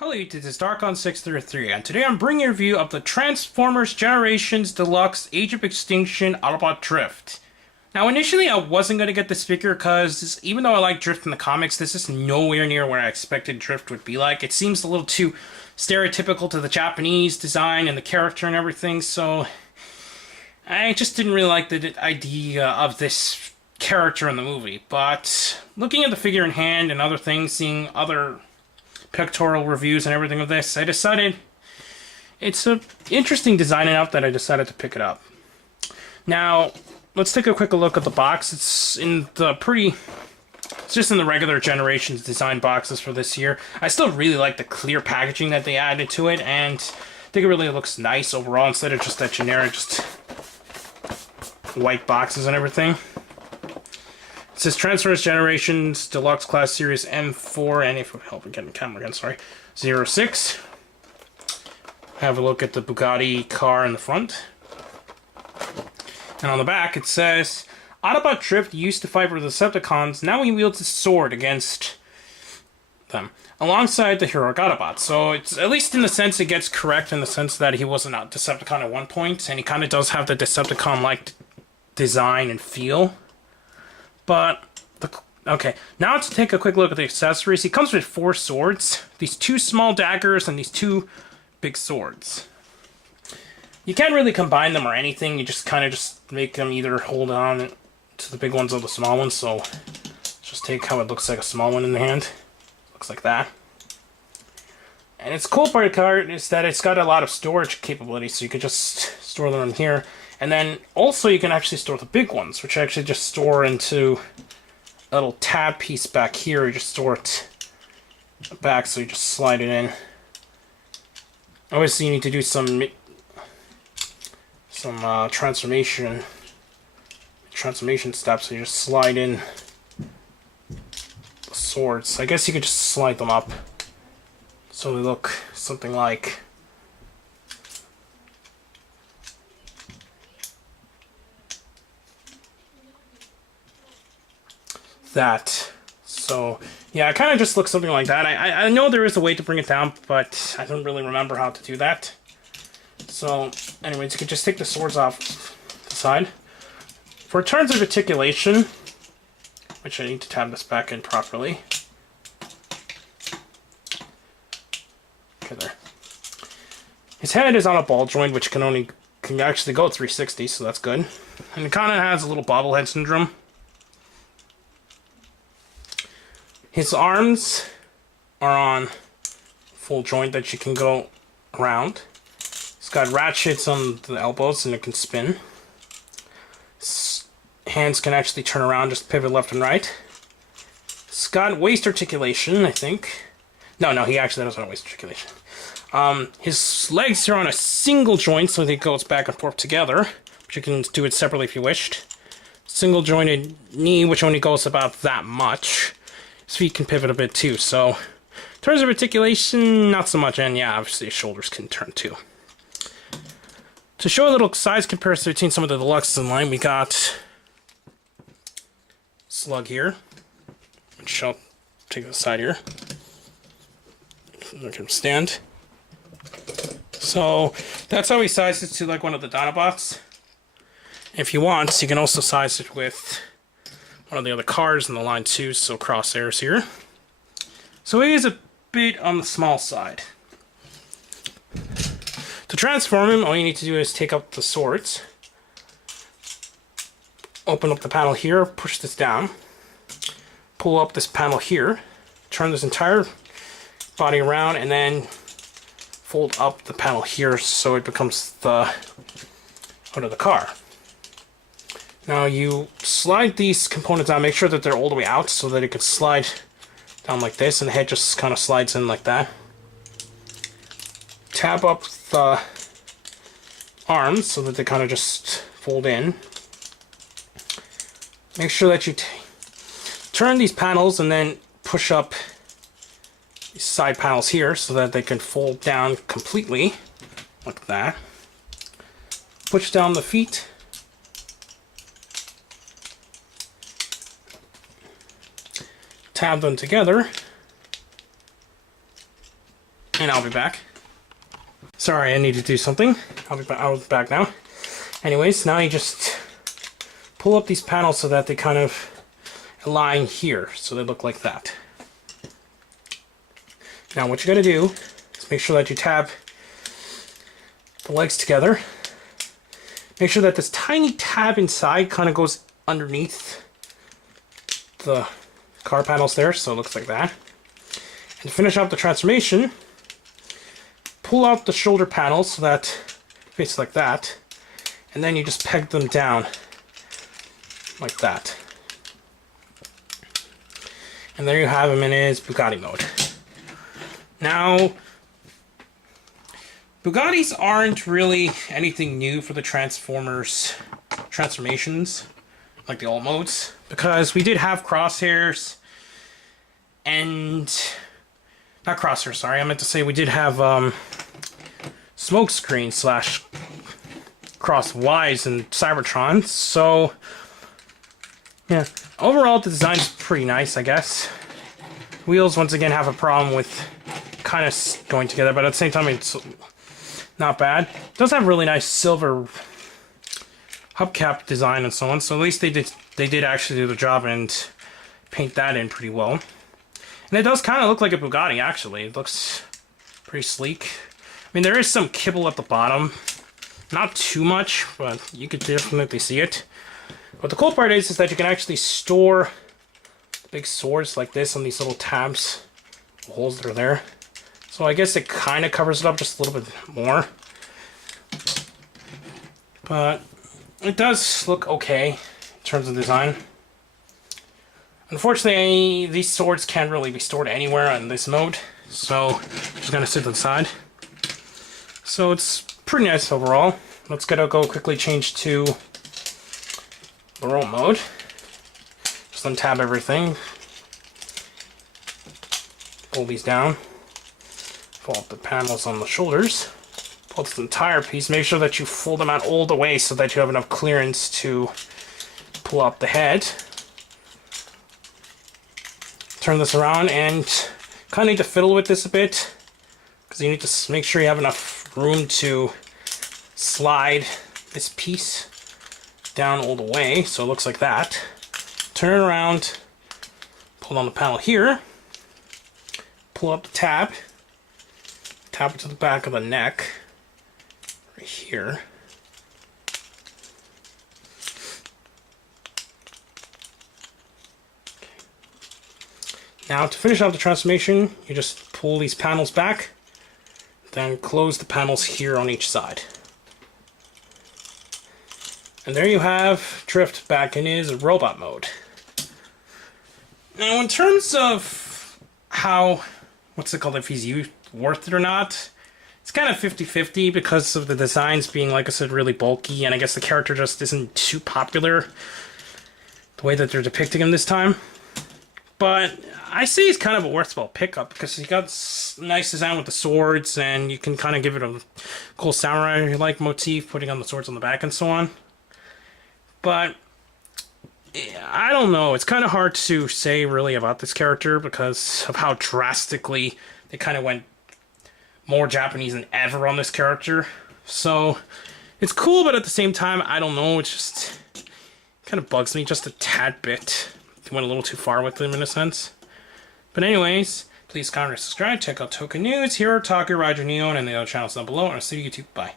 Hello YouTube, this is Darkon633, and today I'm bringing a review of the Transformers Generations Deluxe Age of Extinction Autobot Drift. Now initially I wasn't going to get this figure because even though I like Drift in the comics, this is nowhere near where I expected Drift would be like. It seems a little too stereotypical to the Japanese design and the character and everything, so I just didn't really like the idea of this character in the movie. But looking at the figure in hand and other things, seeing other pictorial reviews and everything of this, I decided it's an interesting design enough that I decided to pick it up. Now, let's take a quick look at the box. It's just in the regular Generations design boxes for this year. I still really like the clear packaging that they added to it, and I think it really looks nice overall instead of just that generic, just white boxes and everything. It says Transfomers Generations Deluxe Class Series M4, and if we help me get the camera again, sorry, 06. Have a look at the Bugatti car in the front. And on the back it says, Autobot Drift used to fight with the Decepticons, now he wields a sword against them, alongside the heroic Autobots. So it's, at least in the sense, it gets correct in the sense that he wasn't a Decepticon at one point, and he kind of does have the Decepticon-like design and feel. But, okay, now to take a quick look at the accessories. He comes with 4 swords, these 2 small daggers, and these 2 big swords. You can't really combine them or anything, you just kind of just make them either hold on to the big ones or the small ones, so just take how it looks like a small one in the hand. Looks like that. And its cool part of the card is that it's got a lot of storage capability, so you can just store them in here. And then also you can actually store the big ones, which I actually just store into a little tab piece back here. You just store it back, so you just slide it in. Obviously you need to do some transformation steps, so you just slide in the swords. I guess you could just slide them up so they look something like that. So yeah, it kind of just looks something like that. I know there is a way to bring it down, but I don't really remember how to do that. So anyways, you can just take the swords off the side. For terms of articulation, which I need to tab this back in properly. Okay, there. His head is on a ball joint, which can actually go 360, so that's good. And it kind of has a little bobblehead syndrome. His arms are on full joint that you can go around. It's got ratchets on the elbows and it can spin. His hands can actually turn around, just pivot left and right. It's got waist articulation, I think. No, he actually doesn't have waist articulation. His legs are on a single joint, so it goes back and forth together. But you can do it separately if you wished. Single jointed knee, which only goes about that much. His feet can pivot a bit too, so in terms of articulation, not so much, and yeah, obviously his shoulders can turn too. To show a little size comparison between some of the Deluxes in line, we got Slug here, which I'll take to the side here. Look at him stand. So that's how he sizes to like one of the Dinobots. If you want, you can also size it with one of the other cars in the line too, so Crosshairs here. So he is a bit on the small side. To transform him, all you need to do is take up the swords, open up the panel here, push this down, pull up this panel here, turn this entire body around, and then fold up the panel here so it becomes the hood of the car. Now you slide these components down, make sure that they're all the way out so that it can slide down like this, and the head just kind of slides in like that. Tab up the arms so that they kind of just fold in. Make sure that you turn these panels and then push up these side panels here so that they can fold down completely like that. Push down the feet. Tab them together And I'll be back. Sorry, I need to do something. I'll be back now. Anyways, now you just pull up these panels so that they kind of align here, so they look like that. Now what you gotta do is make sure that you tab the legs together. Make sure that this tiny tab inside kind of goes underneath the car panels there, so it looks like that. And to finish up the transformation, pull out the shoulder panels so that it fits like that, and then you just peg them down like that. And there you have him in his Bugatti mode. Now, Bugattis aren't really anything new for the Transformers transformations, like the alt modes, because we did have crosshairs and... not crosshairs, sorry, I meant to say we did have smokescreen slash cross Ys in Cybertron, so yeah, overall the design's pretty nice, I guess. Wheels once again have a problem with kind of going together, but at the same time it's not bad. It does have really nice silver hubcap design and so on, so at least they did actually do the job and paint that in pretty well. And it does kind of look like a Bugatti, actually. It looks pretty sleek. I mean, there is some kibble at the bottom. Not too much, but you could definitely see it. But the cool part is that you can actually store the big swords like this on these little tabs, the holes that are there. So I guess it kind of covers it up just a little bit more. But it does look okay in terms of design. Unfortunately, these swords can't really be stored anywhere on this mode, so I'm just gonna sit to the side. So it's pretty nice overall. Let's go quickly change to the roll mode. Just untab everything. Pull these down. Pull up the panels on the shoulders. Pull this entire piece. Make sure that you fold them out all the way so that you have enough clearance to pull up the head. Turn this around and kind of need to fiddle with this a bit because you need to make sure you have enough room to slide this piece down all the way so it looks like that. Turn it around, pull on the panel here, pull up the tab, tap it to the back of the neck right here. Now to finish off the transformation, you just pull these panels back, then close the panels here on each side. And there you have Drift back in his robot mode. Now in terms of how, what's it called, if he's worth it or not, it's kind of 50-50 because of the designs being, like I said, really bulky, and I guess the character just isn't too popular the way that they're depicting him this time. But I say he's kind of a worthwhile pickup because he got nice design with the swords, and you can kind of give it a cool samurai-like motif, putting on the swords on the back and so on. But I don't know. It's kind of hard to say really about this character because of how drastically they kind of went more Japanese than ever on this character. So it's cool, but at the same time, I don't know. It just kind of bugs me just a tad bit. They went a little too far with them in a sense. But anyways, please comment and subscribe. Check out Token News. Here are Taku, Rajio, Nihon, and the other channels down below. And I'll see you YouTube. Bye.